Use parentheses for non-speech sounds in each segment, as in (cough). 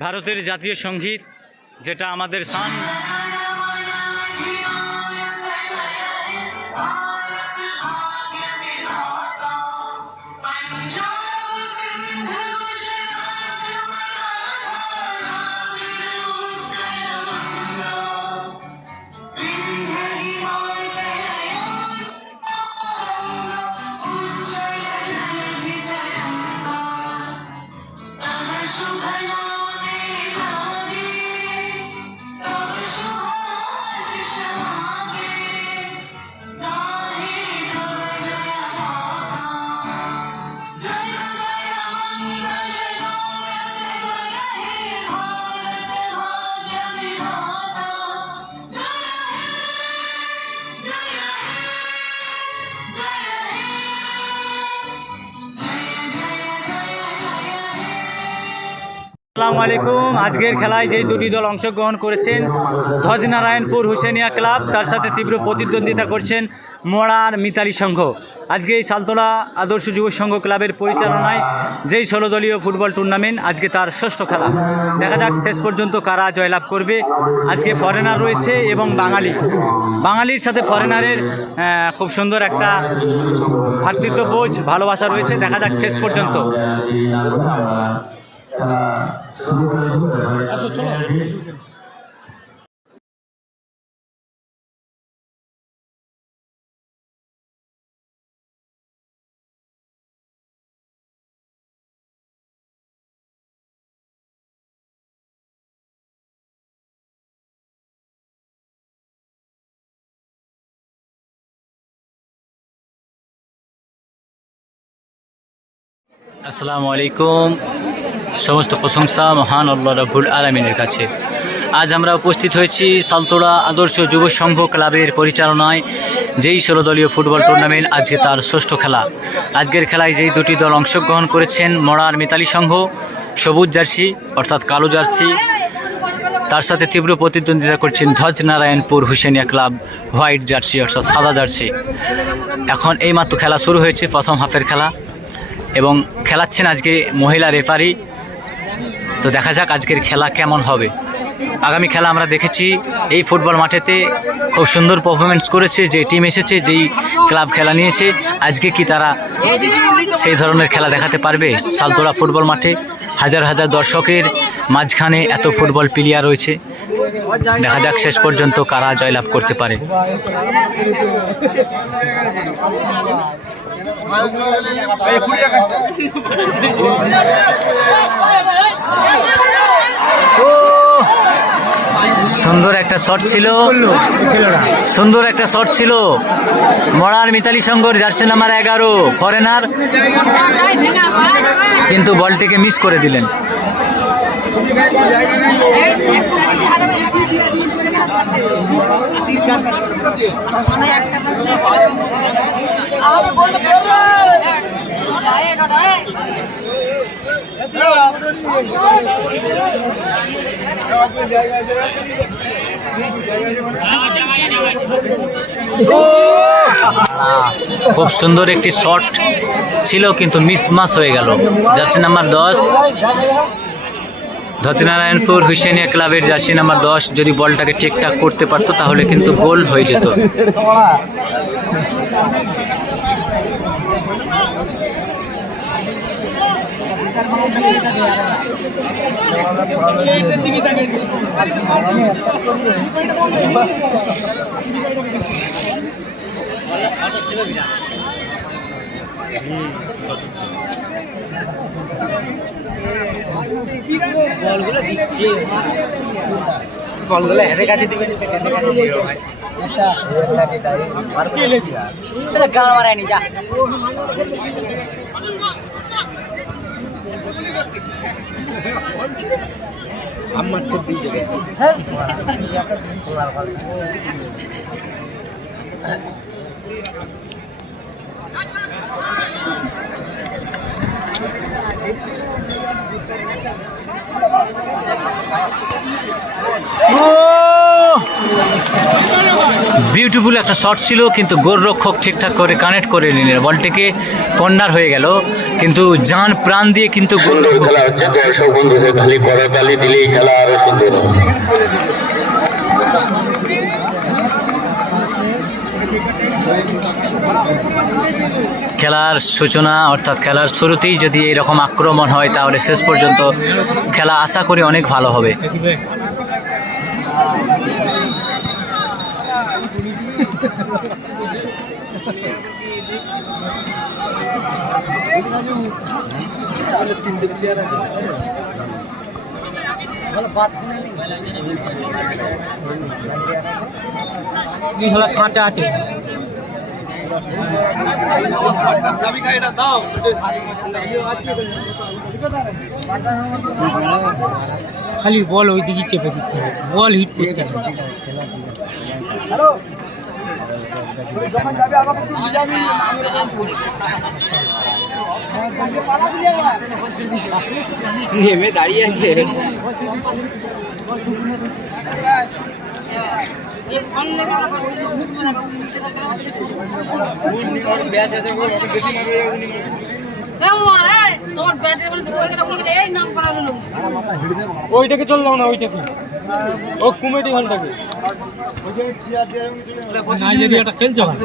ভারতের জাতীয় সংগীত যেটা আমাদের সান আসসালামু আলাইকুম। আজকের খেলায় যেই দুটি দল অংশগ্রহণ করেছেন, ধ্বজনারায়ণপুর হুসেনিয়া ক্লাব, তার সাথে তীব্র প্রতিদ্বন্দ্বিতা করছেন মোড়ার মিতালি সংঘ। আজকে এই সালতলা আদর্শ যুব সংঘ ক্লাবের পরিচালনায় যেই ষোলো দলীয় ফুটবল টুর্নামেন্ট, আজকে তার ষষ্ঠ খেলা। দেখা যাক শেষ পর্যন্ত কারা জয়লাভ করবে। আজকে ফরেনার রয়েছে এবং বাঙালি। বাঙালির সাথে ফরেনারের খুব সুন্দর একটা ভ্রাতৃত্ব বোঝ, ভালোবাসা রয়েছে। দেখা যাক শেষ পর্যন্ত। আসসালামু আলাইকুম সমস্ত প্রশংসা মহান আল্লাহ রব্বুল আলমিনের কাছে। আজ আমরা উপস্থিত হয়েছি সালতোড়া আদর্শ যুব সংঘ ক্লাবের পরিচালনায়, যেই ষোলো দলীয় ফুটবল টুর্নামেন্ট আজকে তার ষষ্ঠ খেলা। আজকের খেলায় যেই দুটি দল অংশগ্রহণ করেছেন, মরার মিতালি সংঘ, সবুজ জার্সি, অর্থাৎ কালো জার্সি, তার সাথে তীব্র প্রতিদ্বন্দ্বিতা করছেন Dhwajanarayanpur Husainia club, white jersey, অর্থাৎ সাদা জার্সি। এখন এইমাত্র খেলা শুরু হয়েছে, প্রথম হাফের খেলা। এবং খেলাচ্ছেন আজকে মহিলা রেফারি তো দেখা যাক আজকের খেলা কেমন হবে। আগামী খেলা আমরা দেখেছি, এই ফুটবল মাঠেতে খুব সুন্দর পারফরমেন্স করেছে, যে টিম এসেছে, যেই ক্লাব খেলা নিয়েছে। আজকে কি তারা সেই ধরনের খেলা দেখাতে পারবে? সালতোড়া ফুটবল মাঠে হাজার হাজার দর্শকের মাঝখানে এত ফুটবল প্লেয়ার রয়েছে। দেখা যাক শেষ পর্যন্ত কারা জয়লাভ করতে পারে। সুন্দর একটা শট ছিল। সুন্দর একটা শট ছিল। মরার মিতালি সংঘর জার্সি নাম্বার এগারো ফরেনার কিন্তু বলটিকে মিস করে দিলেন। খুব সুন্দর একটি শট ছিল কিন্তু মিসমাস হয়ে গেল। জার্সি নাম্বার দশ। ধতিনারায়ণপুর হুসেনিয়া ক্লাবের জার্সি নাম্বার দশ যদি বলটাকে ঠিকঠাক করতে পারতো, তাহলে কিন্তু গোল হয়ে যেত। বলগুলো দিচ্ছে। বলগুলো হেঁটে কাছে দিবে গান মারায়নি যা। আমার ও বিউটিফুল একটা শট ছিল কিন্তু গোলরক্ষক ঠিকঠাক করে কানেক্ট করে নিলেন বলটিকে কর্নার হয়ে গেল কিন্তু জান প্রাণ দিয়ে কিন্তু খেলা হচ্ছে দর্শক বন্ধুদের খালি করতালি দিলেই খেলা আরও সুন্দর হবে। খেলার সূচনা অর্থাৎ খেলার শুরুতেই যদি এরকম আক্রমণ হয়, তাহলে শেষ পর্যন্ত খেলা আশা করি অনেক ভালো হবে। কাঁচা আছে? খালি বল ওই দিকে চেপে দিচ্ছে। বল হিট করছে নেমে দাঁড়িয়ে আছে। ওইটাকে চললাম না ওইটাকে ও কুমেটি হলটাকে নাইজেরিয়াটা খেলছে ভালো।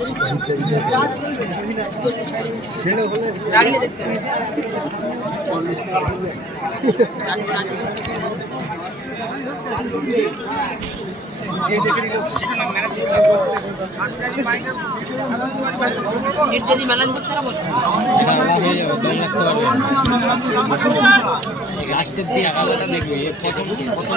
এই কজন ছিল দাঁড়িয়ে দেখতে হবে। সিট যদি মেলান পারব লাস্টের দিয়ে এগারোটা দেখবি প্রথম প্রথম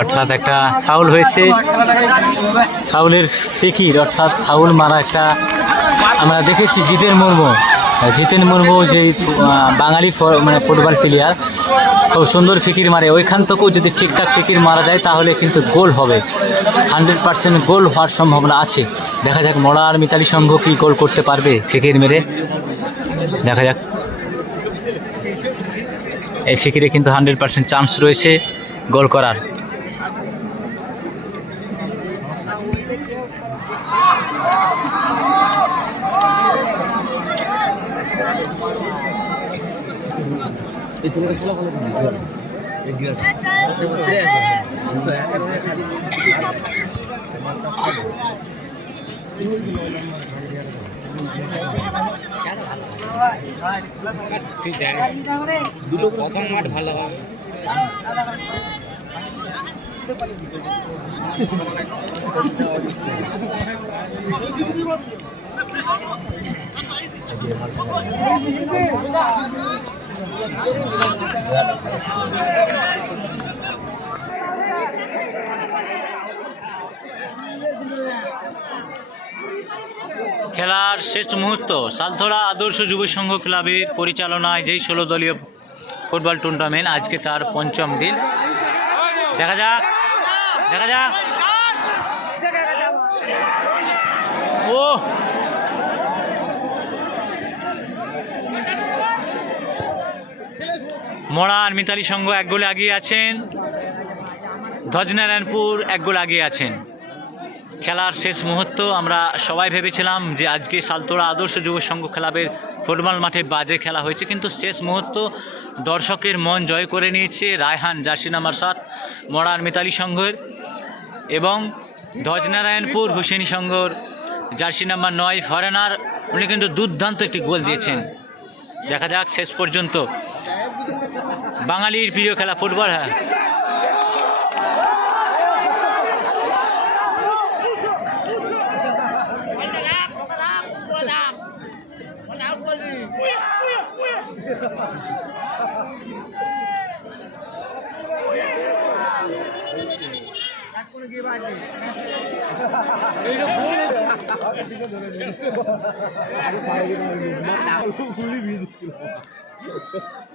অর্থাৎ একটা ফাউল হয়েছে। ফাউলের ফিকির অর্থাৎ ফাউল মারা একটা আমরা দেখেছি জিদের মুর্মু। জিতেন মুর্মু যে বাঙালি মানে ফুটবল প্লেয়ার খুব সুন্দর ফিকির মারে। ওইখান থেকেও যদি ঠিকঠাক ফিকির মারা যায়, তাহলে কিন্তু গোল হবে। হান্ড্রেড পার্সেন্ট গোল হওয়ার সম্ভাবনা আছে। দেখা যাক মরা আর মিতালি সংঘ কি গোল করতে পারবে ফিকির মেরে। দেখা যাক। এই ফিকিরে কিন্তু হান্ড্রেড পার্সেন্ট চান্স রয়েছে গোল করার। দুটো প্রথম মাঠ ভালো হবে খেলার শেষ মুহূর্ত, সালথোড়া আদর্শ যুব সংঘ ক্লাবের পরিচালনায় যেই ষোলো দলীয় ফুটবল টুর্নামেন্ট আজকে তার পঞ্চম দিন। দেখা যাক দেখা যাক। ও! মরান মিতালি সংঘ এক গোলে এগিয়ে আছেন। ধ্বজনারায়ণপুর এক গোল এগিয়ে আছেন। খেলার শেষ মুহূর্ত আমরা সবাই ভেবেছিলাম যে আজকে সালতোড়া আদর্শ যুব সংঘ ক্লাবের ফুটবল মাঠে বাজে খেলা হয়েছে, কিন্তু শেষ মুহূর্ত দর্শকের মন জয় করে নিয়েছে রায়হান জার্সি নাম্বার সাত মরার মিতালি সংঘের এবং ধ্বজনারায়ণপুর হুসেনি সংঘর জার্সি নাম্বার নয় ফরেনার, উনি কিন্তু দুর্দান্ত একটি গোল দিয়েছেন। দেখা যাক শেষ পর্যন্ত বাঙালির প্রিয় খেলা ফুটবল হ্যাঁ। (laughs) (laughs)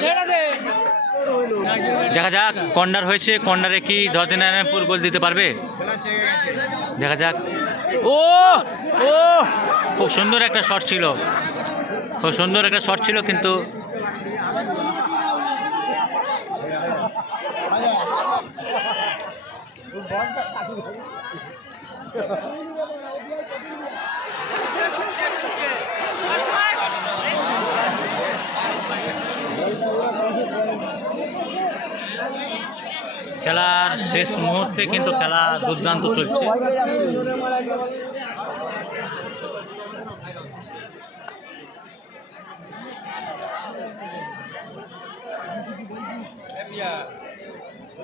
ছেড়ে দে দেখা যাক কর্নার হয়েছে কর্নারে কি ধ্বজনারায়ণপুর গোল দিতে পারবে? দেখা যাক। ও ও, খুব সুন্দর একটা শট ছিল। খুব সুন্দর একটা শট ছিল কিন্তু খেলার শেষ মুহূর্তে কিন্তু খেলা দুর্দান্ত চলছে।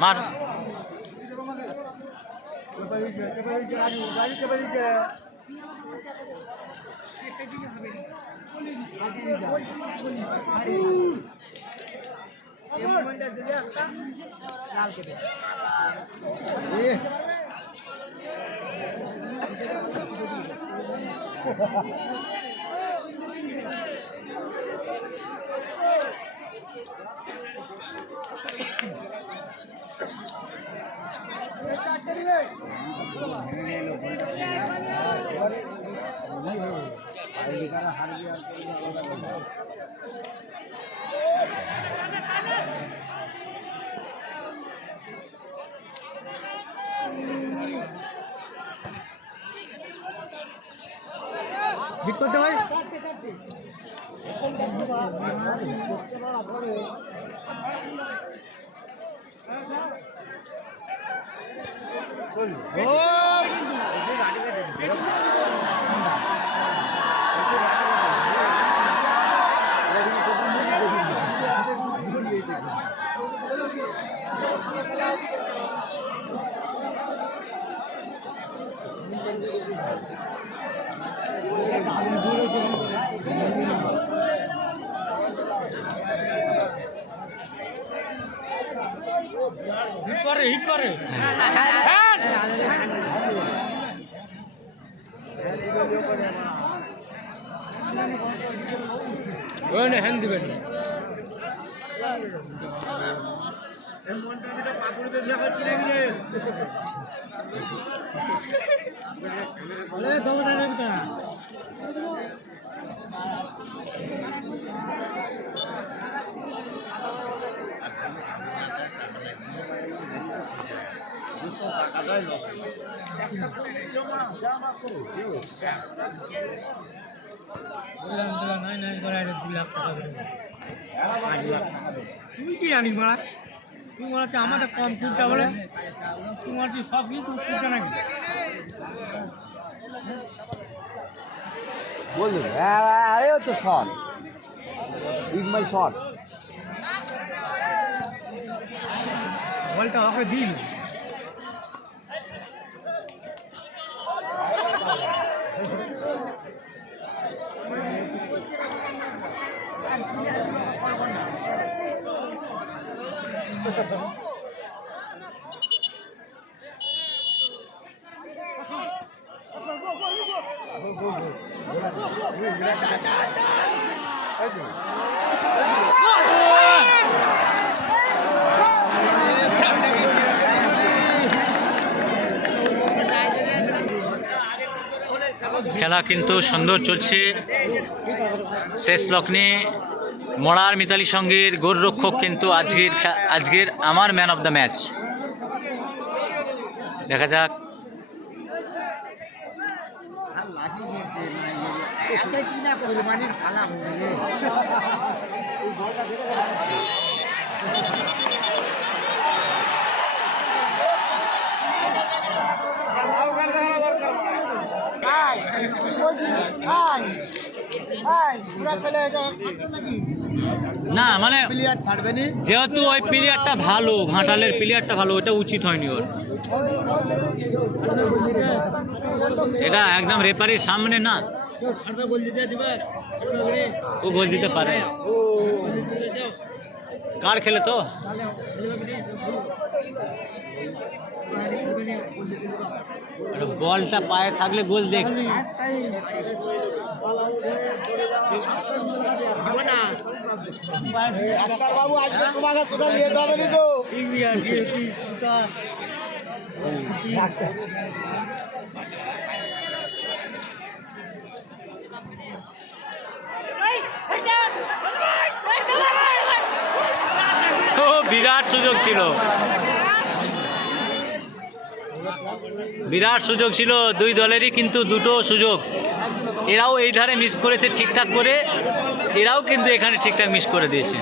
मार Thank you. ঠিক করতে ভাই হিট করে হিট করে। (laughs) হ্যাং দিবেন। টাকাটাই লস। তুই কি জানিস মারা? তুই মনে হচ্ছে আমাদের কম চুলটা বলে। তুই মনে হচ্ছে সব কিছু চুলটা নাকি? বললি আরে তো শট। ইজ মাই শট বলটা ওকে দিল খেলা কিন্তু সুন্দর চলছে। শেষ লগ্নে মরার মিতালি সঙ্গের গোলরক্ষক কিন্তু আজকের আজকের আমার ম্যান অফ দ্য ম্যাচ দেখা যাক না মানে ছাড়বে নি যেহেতু ওই প্লেয়ারটা ভালো ঘাটালের প্লেয়ারটা ভালো ওটা উচিত হয়নি ওর। এটা একদম রেপারির সামনে না। ছাড়বে বল দিতে ও গোল দিতে পারে। কার খেলে তো? বলটা পায়ে থাকলে গোল দেখ। বাবু আজকে তোমাকে কোথাও নিয়ে যাবে নি তো? ইন্ডিয়া ডিএসপি সুতা ও বিরাট সুযোগ ছিল। বিরাট সুযোগ ছিল দুই দলেরই, কিন্তু দুটো সুযোগ। এরাও এই ধারে মিস করেছে ঠিকঠাক করে, এরাও কিন্তু এখানে ঠিকঠাক মিস করে দিয়েছে।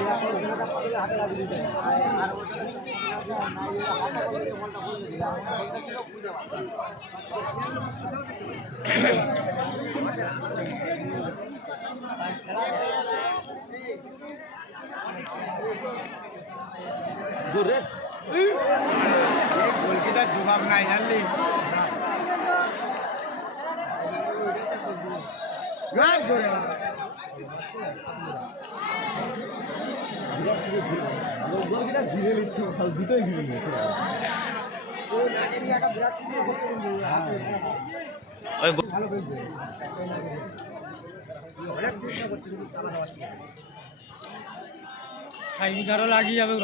গোলকিটার জবাব নাই জানলি ঘিরে নিচ্ছে দুটোই ঘিরে লাগিয়ে যাবে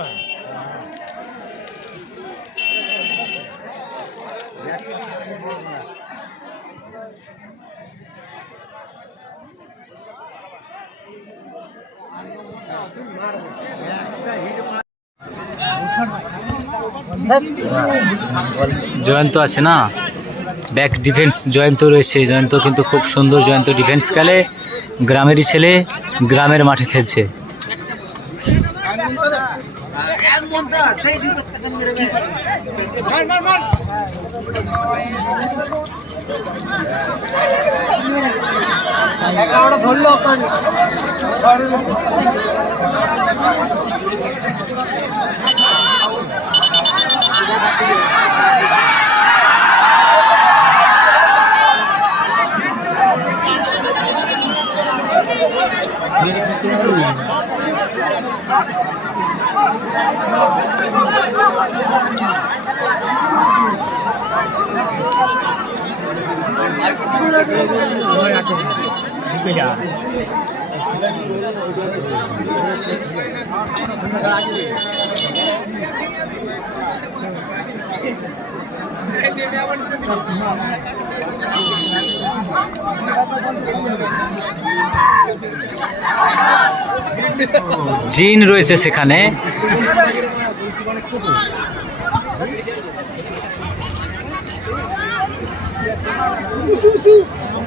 জয়ন্ত আছে না ব্যাক ডিফেন্স জয়ন্ত রয়েছে জয়ন্ত কিন্তু খুব সুন্দর জয়ন্ত ডিফেন্স খেলে গ্রামেরই ছেলে গ্রামের মাঠে খেলছে এগারোটা ধরলো ঢুকে জিন রয়েছে সেখানে।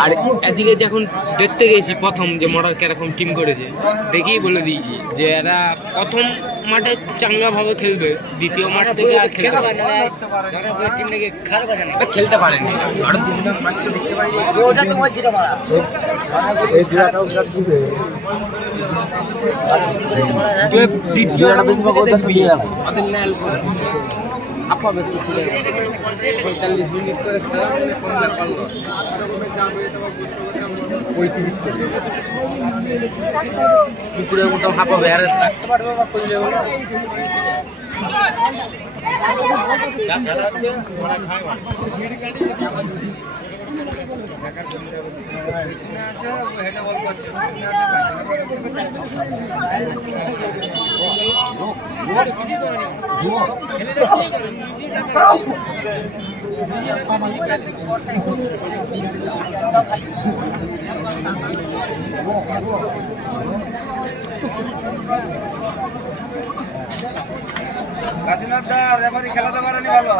আর এদিকে যখন দেখতে গেছি প্রথম যে মডার কেরকম টিম করেছে, দেখেই বলে দিয়েছি যে এরা প্রথম মাঠে চাঙ্গা ভাবে খেলবে দ্বিতীয় মাঠ থেকে আর খেলতে পারে না। খেলতে পারেনি আর দুটো মাঠ তো দেখতে পাই। দ্বিতীয় আপাবে পঁয়তাল্লিশ মিনিট করে খেলা পঁয়ত্রিশ করে। কুকুরের মতো হাঁপাবে আর রাখতে পারবে বা করলে হলো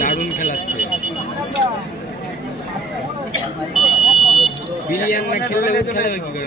দারুণ খেলাচ্ছে। বিরিয়ানি না খেললে ও খেলাবে কি করে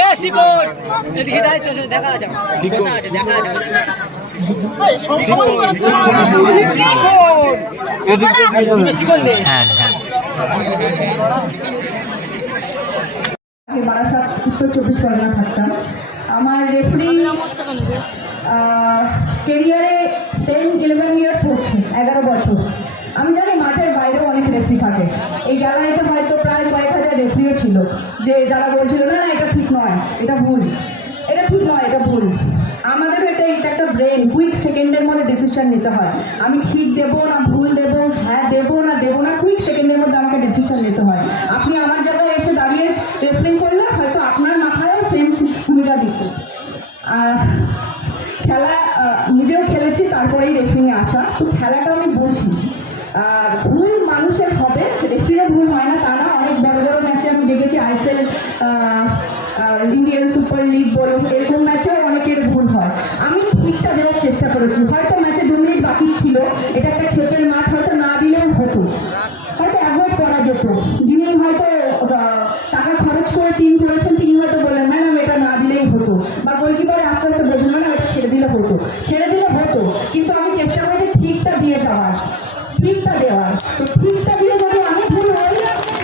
এ শিকড়। এদিকে তো দেখা আছে দেখা আছে দেখা আছে দে হ্যাঁ হ্যাঁ। আমি বারাসাত উত্তর চব্বিশ পরগনা থাকতাম আমার রেফারি কেরিয়ারে টেন ইলেভেন ইয়ার্স হচ্ছে এগারো বছর। আমি জানি মাঠের বাইরেও অনেক রেফারি থাকে। এই গ্যালারিতে হয়তো প্রায় কয়েক হাজার রেফারিও ছিল যে যারা বলছিল, না না, এটা ঠিক নয়, এটা ভুল। এটা ঠিক নয়, এটা ভুল। আমাদেরও এটা এটা একটা ব্রেন কুইক সেকেন্ডের মধ্যে ডিসিশন নিতে হয়। আমি ঠিক দেবো না ভুল দেবো হ্যাঁ দেবো না দেবো না কুইক সেকেন্ডের মধ্যে আমাকে ডিসিশন নিতে হয়। আপনি আমার জায়গায় এসে দাঁড়িয়ে রেফারিং করলে হয়তো আপনার মাথায় সেম ভূমিকা দিত খেলা নিজেও খেলেছি, তারপরেই রেফারিংয়ে আসা। তো খেলাটা আমি বলছি। আর ইন্ডিয়ান সুপার লিগ বলুন এরকম ম্যাচেও অনেকের ভুল হয়। আমি ঠিকটা দেওয়ার চেষ্টা করেছি। হয়তো ম্যাচে দু মিনিট বাকি ছিল, এটা একটা খেপের মাঠ হয়তো না দিলেও হতো হয়তো অ্যাভয়েড করা যেত যিনি হয়তো আহ, টাকা খরচ করে টিম করেছেন তিনি হয়তো বললেন ম্যাডাম এটা না দিলেই হতো বা গোলকিপার আস্তে আস্তে বোঝেন ম্যাডাম এটা ছেড়ে দিলে হতো ছেড়ে দিলে হতো কিন্তু আমি চেষ্টা করেছি ঠিকটা দিয়ে যাওয়ার ঠিকটা দেওয়ার তো ঠিকটা দিয়ে যদি আমি ভুল হই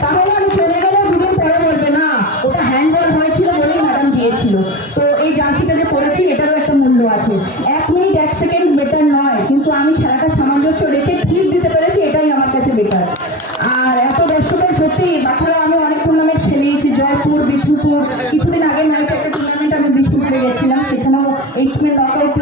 তাহলে আমি চলে গেলেও দুদিন পরে বলবে না ওটা হ্যান্ডবল হয়েছিল বলেই ম্যাডাম দিয়েছিল তো এই জার্সিটা যে করেছি এটারও একটা মূল্য আছে এক মিনিট এক সেকেন্ড বেটার নয় কিন্তু আমি খেলাটা সামঞ্জস্য রেখে ঠিক দিতে পেরেছি এটাই আমার কাছে বেটার আর এত দর্শকের সত্যি বাচ্চারা আমি অনেক টুর্নামেন্ট খেলিয়েছি জয়পুর বিষ্ণুপুর কিছুদিন আগে নাইট একটা টুর্নামেন্ট আমি বিষ্ণুপুরে গেছিলাম সেখানেও এইট মে নকআউট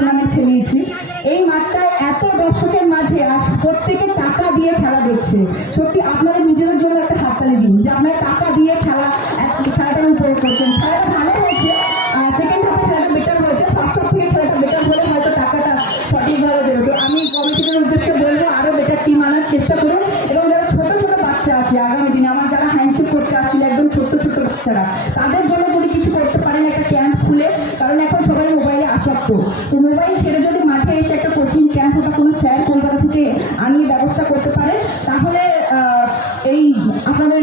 তো মোবাইল ছেড়ে যদি মাঠে এসে একটা কোচিং ক্যাম্প বা কোনো স্যার কলকাতা থেকে আনিয়ে ব্যবস্থা করতে পারে, তাহলে এই আপনাদের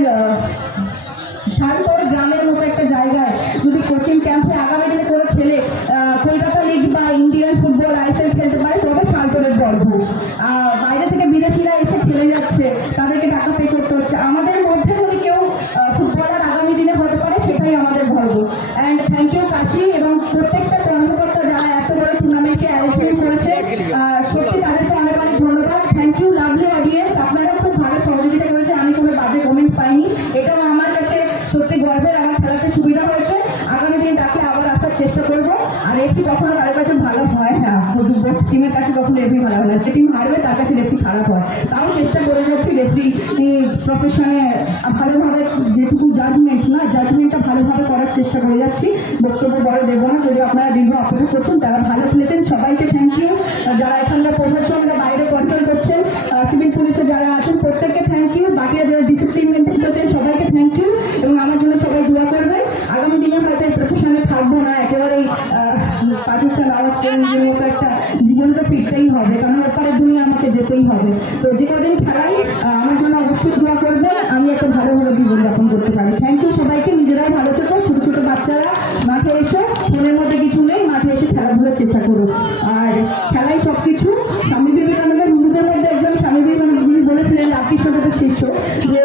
শালতোর গ্রামের মতো একটা জায়গায় যদি কোচিং ক্যাম্পে আগামী দিনে কোনো ছেলে কলকাতা লিগ বা ইন্ডিয়ান ফুটবল আইএসএল খেলতে পারে, তবে শালতোরের গর্ব। বাইরে থেকে বিদেশিরা এসে খেলে যাচ্ছে, তাদেরকে টাকা পে করতে হচ্ছে। আমাদের মধ্যে যদি কেউ ফুটবলার আগামী দিনে হতে পারে, সেটাই আমাদের গর্ব। অ্যান্ড থ্যাংক ইউ কাশি, এবং প্রত্যেকটা প্রফেশনে ভালোভাবে যেটুকু জাজমেন্ট না জাজমেন্টটা ভালোভাবে করার চেষ্টা করে যাচ্ছি। বক্তব্য বড় দেবো না, যদি আপনারা দীর্ঘ অপেক্ষা করছেন, তারা ভালো খেলেছেন। সবাইকে থ্যাংক ইউ যারা এখানকার প্রফেশনরা বাইরে কন্ট্রোল করছেন সিভিল পুলিশে যারা আছেন, প্রত্যেককে থ্যাংক ইউ বাকিরা যারা ডিসিপ্লিন সবাইকে, নিজেরাই ভালো থেকো, ছোটো ছোটো বাচ্চারা মাঠে এসে, ফোনের মধ্যে কিছু নেই, মাঠে এসে খেলাধুলার চেষ্টা করুন আর খেলাই সব স্বামী মধ্যে একজন স্বামী বিবেকানন্দ বলেছিলেন রামকৃষ্ণদেবের শিষ্য যে